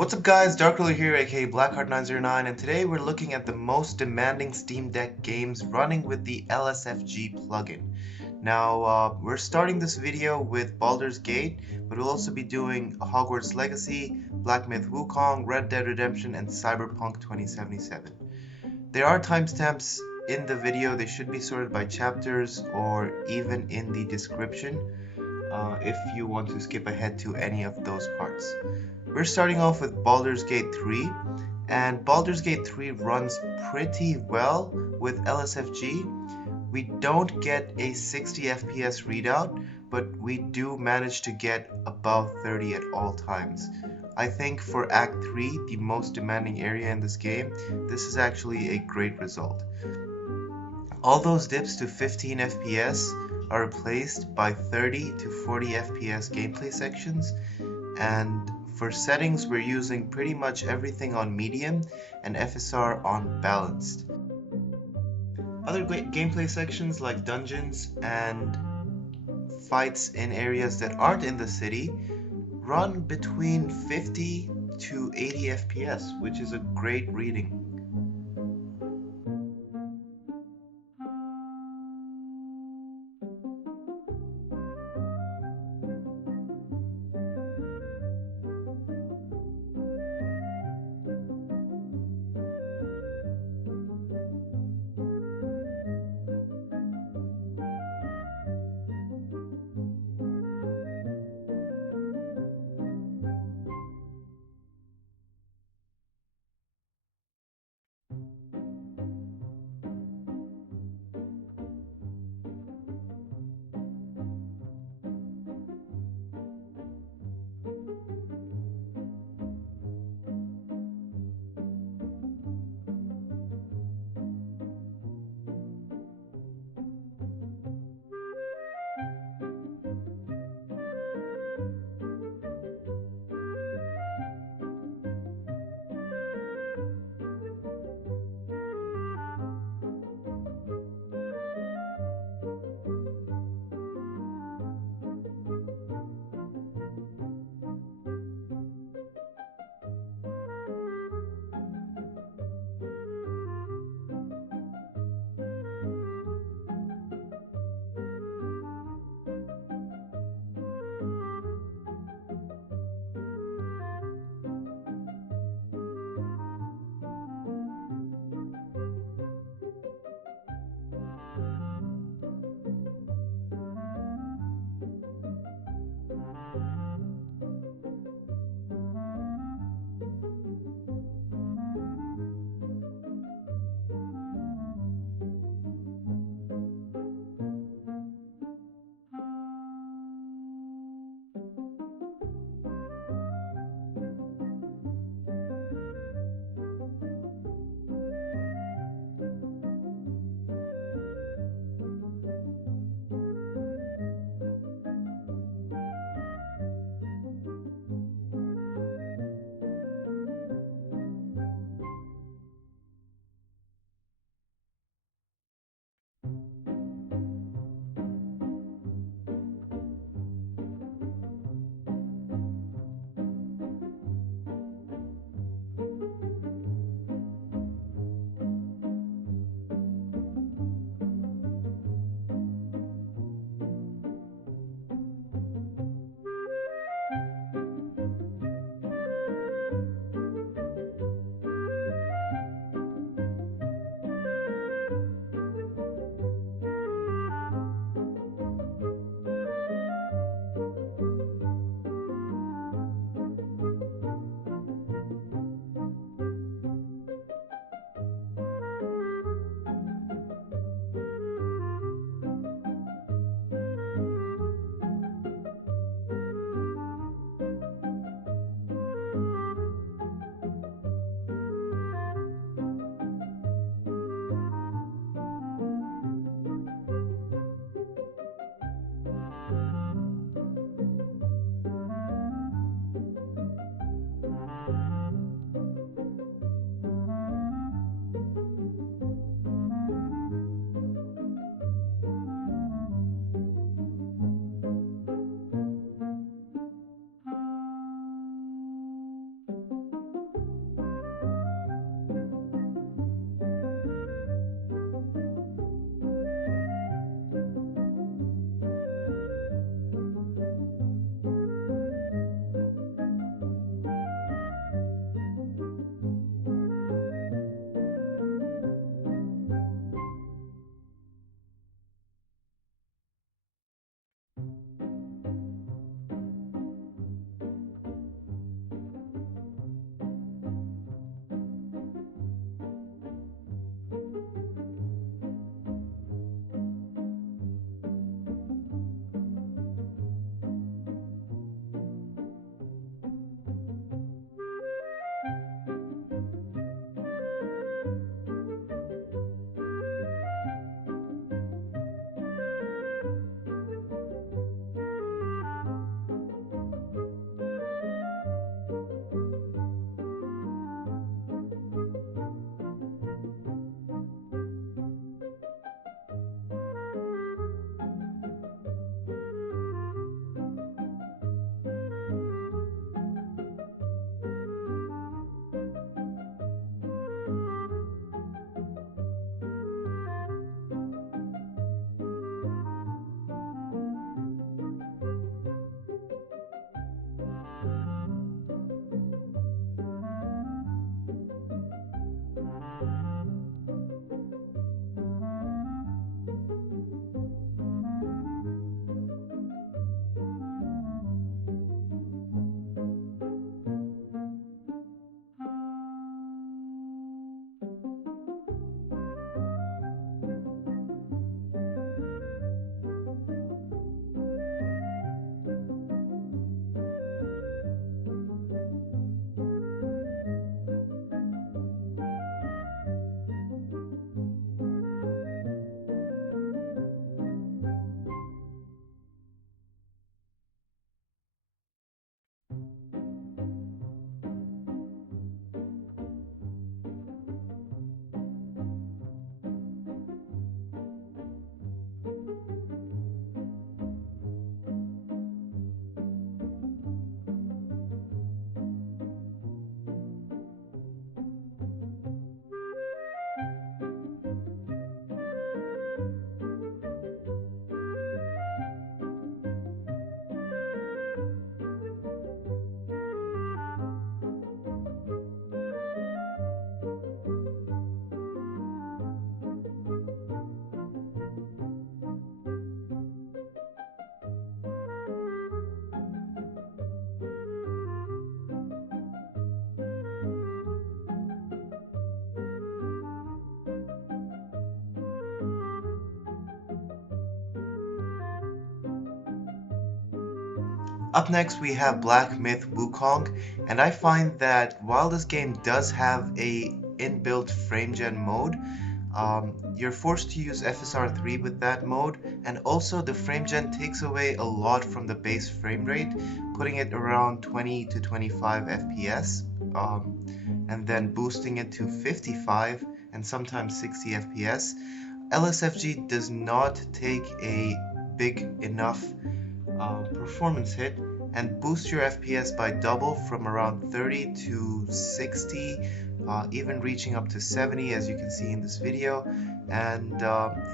What's up guys, Darkruler here aka Blackheart909, and today we're looking at the most demanding Steam Deck games running with the LSFG plugin. Now, we're starting this video with Baldur's Gate, but we'll also be doing Hogwarts Legacy, Black Myth Wukong, Red Dead Redemption, and Cyberpunk 2077. There are timestamps in the video. They should be sorted by chapters or even in the description if you want to skip ahead to any of those parts. We're starting off with Baldur's Gate 3, and Baldur's Gate 3 runs pretty well with LSFG. We don't get a 60 FPS readout, but we do manage to get above 30 at all times. I think for Act 3, the most demanding area in this game, this is actually a great result. All those dips to 15 FPS are replaced by 30 to 40 FPS gameplay sections, and for settings we're using pretty much everything on medium and FSR on balanced. Other gameplay sections like dungeons and fights in areas that aren't in the city run between 50 to 80 FPS, which is a great reading. Up next we have Black Myth Wukong, and I find that while this game does have a inbuilt frame gen mode, you're forced to use FSR3 with that mode, and also the frame gen takes away a lot from the base frame rate, putting it around 20 to 25 FPS, and then boosting it to 55 and sometimes 60 FPS. LSFG does not take a big enough performance hit and boost your FPS by double from around 30 to 60, even reaching up to 70 as you can see in this video. And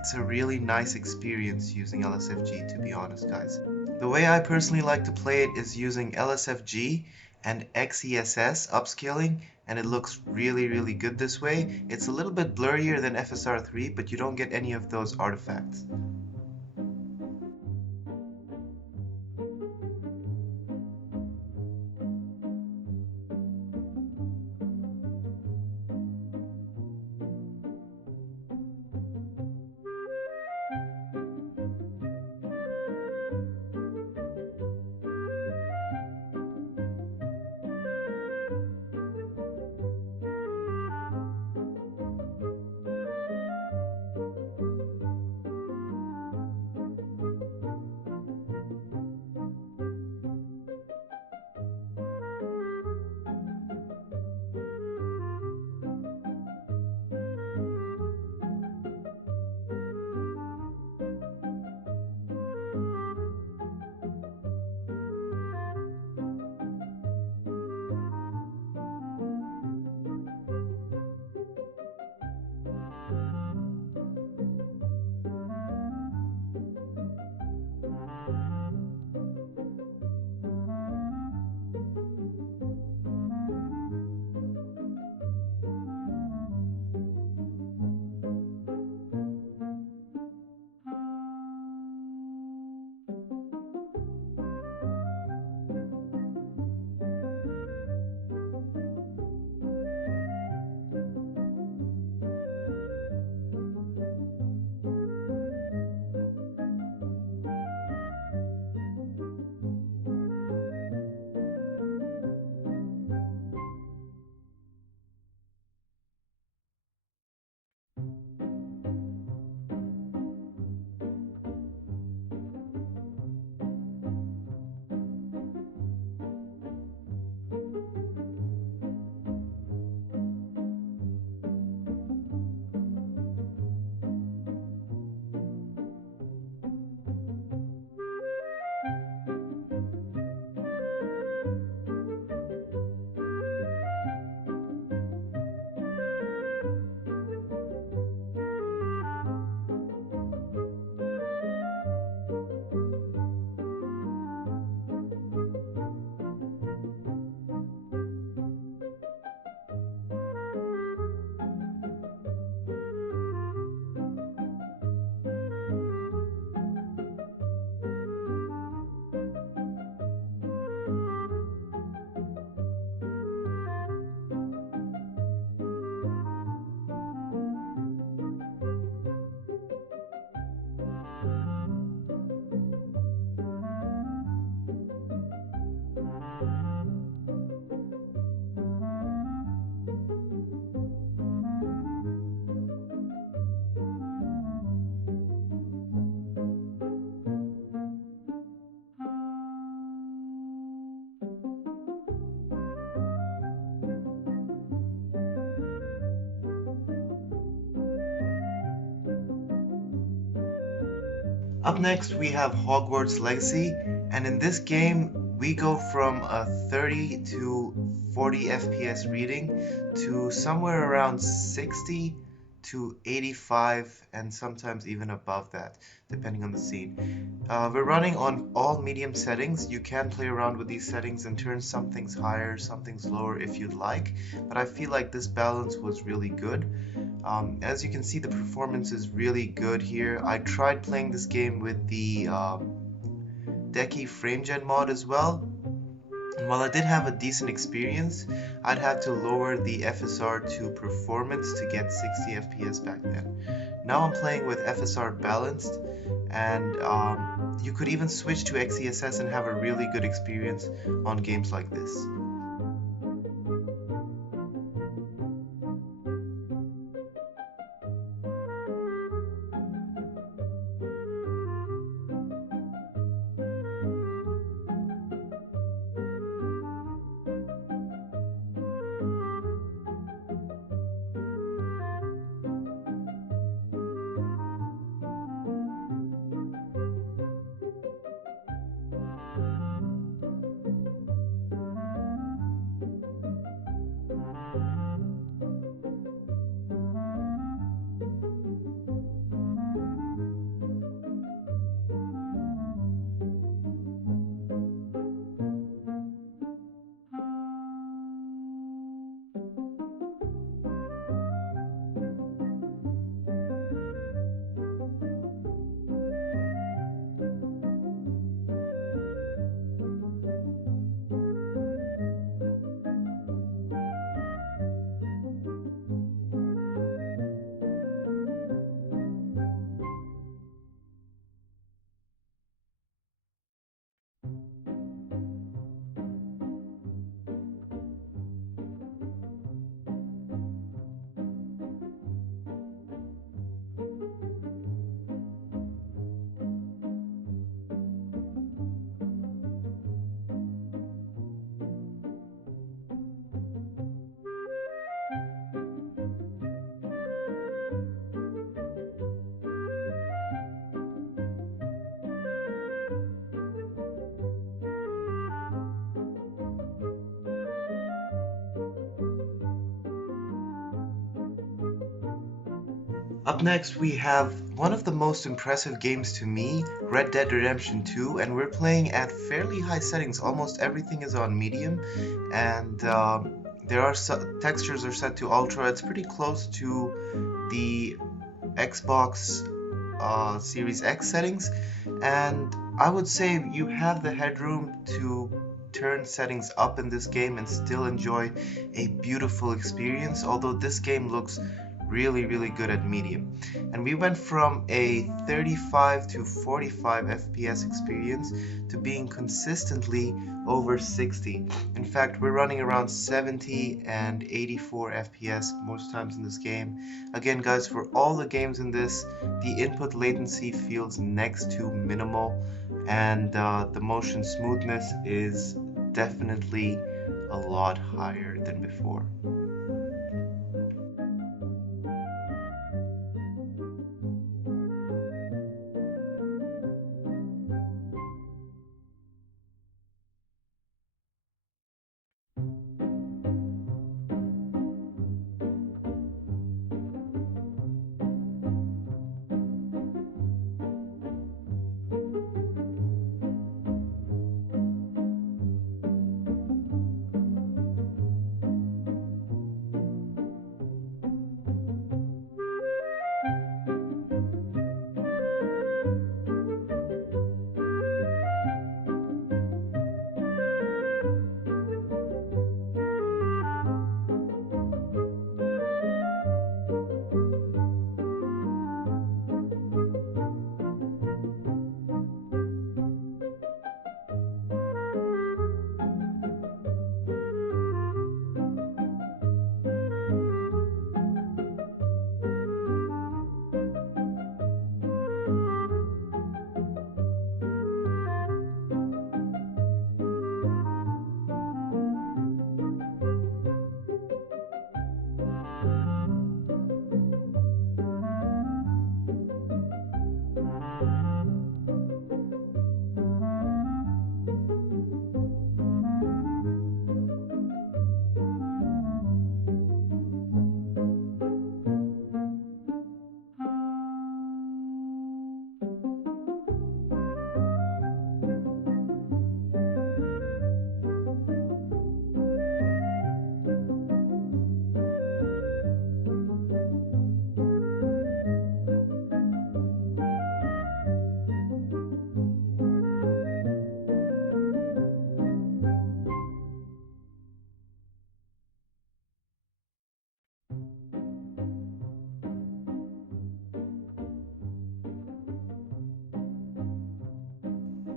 it's a really nice experience using LSFG, to be honest, guys. The way I personally like to play it is using LSFG and XESS upscaling, and it looks really good this way. It's a little bit blurrier than FSR3, but you don't get any of those artifacts. Up next we have Hogwarts Legacy, and in this game we go from a 30 to 40 FPS reading to somewhere around 60 to 85 and sometimes even above that, depending on the scene. We're running on all medium settings. You can play around with these settings and turn some things higher, some things lower if you'd like, but I feel like this balance was really good. As you can see, the performance is really good here. I tried playing this game with the Decky FrameGen mod as well. And while I did have a decent experience, I'd have to lower the FSR to performance to get 60 FPS back then. Now I'm playing with FSR balanced, and you could even switch to XeSS and have a really good experience on games like this. Up next, we have one of the most impressive games to me, Red Dead Redemption 2, and we're playing at fairly high settings. Almost everything is on medium, and textures are set to ultra. It's pretty close to the Xbox Series X settings, and I would say you have the headroom to turn settings up in this game and still enjoy a beautiful experience, although this game looks really good at medium. And we went from a 35 to 45 FPS experience to being consistently over 60. In fact, we're running around 70 and 84 FPS most times in this game. Again, guys, for all the games in this, the input latency feels next to minimal, and the motion smoothness is definitely a lot higher than before.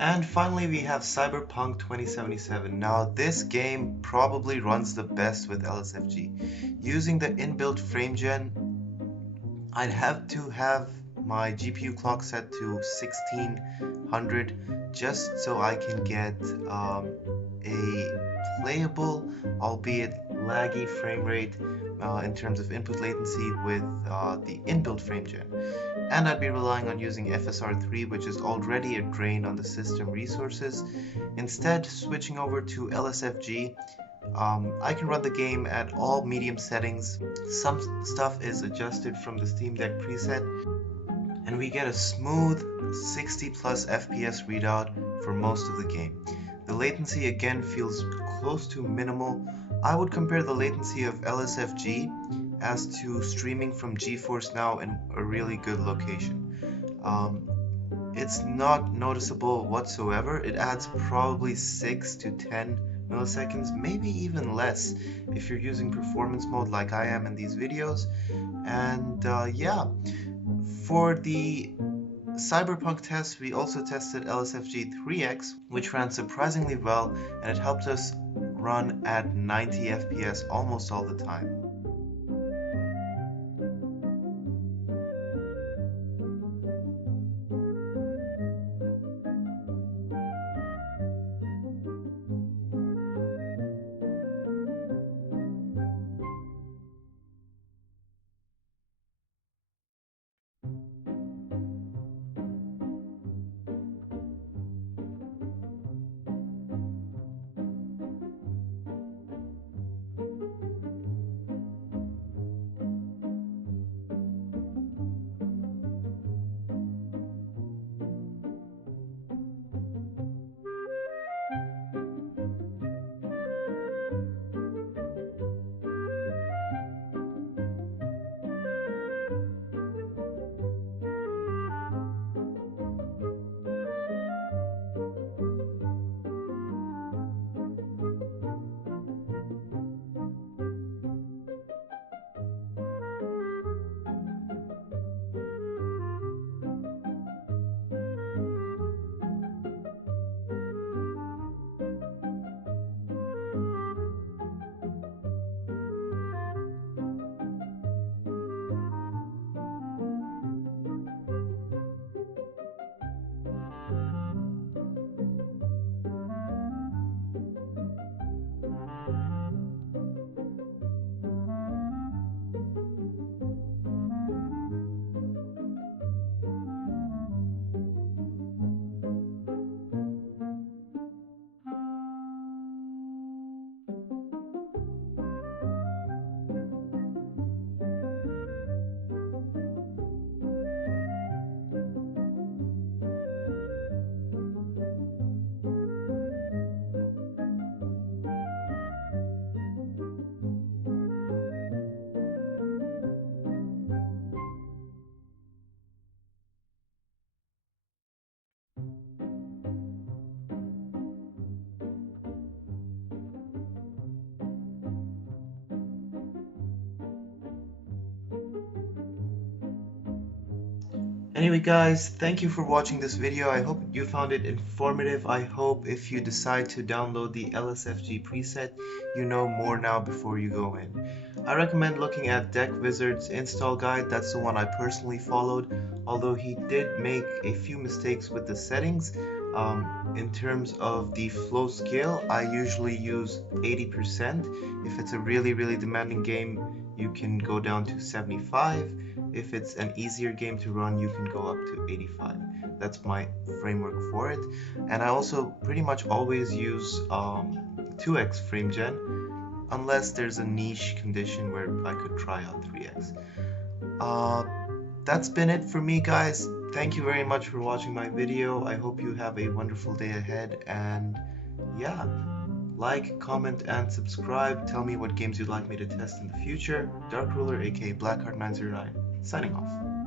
And finally we have Cyberpunk 2077. Now this game probably runs the best with LSFG. Using the inbuilt frame gen, I'd have to have my GPU clock set to 1600 just so I can get a playable, albeit laggy frame rate in terms of input latency with the inbuilt frame gen. And I'd be relying on using FSR3, which is already a drain on the system resources. Instead, switching over to LSFG, I can run the game at all medium settings. Some stuff is adjusted from the Steam Deck preset, and we get a smooth 60 plus FPS readout for most of the game. The latency again feels close to minimal. I would compare the latency of LSFG as to streaming from GeForce Now in a really good location. It's not noticeable whatsoever. It adds probably 6 to 10 milliseconds, maybe even less if you're using performance mode like I am in these videos. And yeah, for the Cyberpunk test, we also tested LSFG 3X, which ran surprisingly well, and it helped us run at 90 FPS almost all the time. Anyway guys, thank you for watching this video. I hope you found it informative. I hope if you decide to download the LSFG preset, you know more now before you go in. I recommend looking at Deck Wizard's install guide. That's the one I personally followed, although he did make a few mistakes with the settings. In terms of the flow scale, I usually use 80%. If it's a really demanding game, you can go down to 75. If it's an easier game to run, you can go up to 85. That's my framework for it. And I also pretty much always use 2x frame gen, unless there's a niche condition where I could try out 3x. That's been it for me, guys. Thank you very much for watching my video. I hope you have a wonderful day ahead, and yeah, like, comment, and subscribe. Tell me what games you'd like me to test in the future. Dark Ruler, aka Blackheart909, signing off.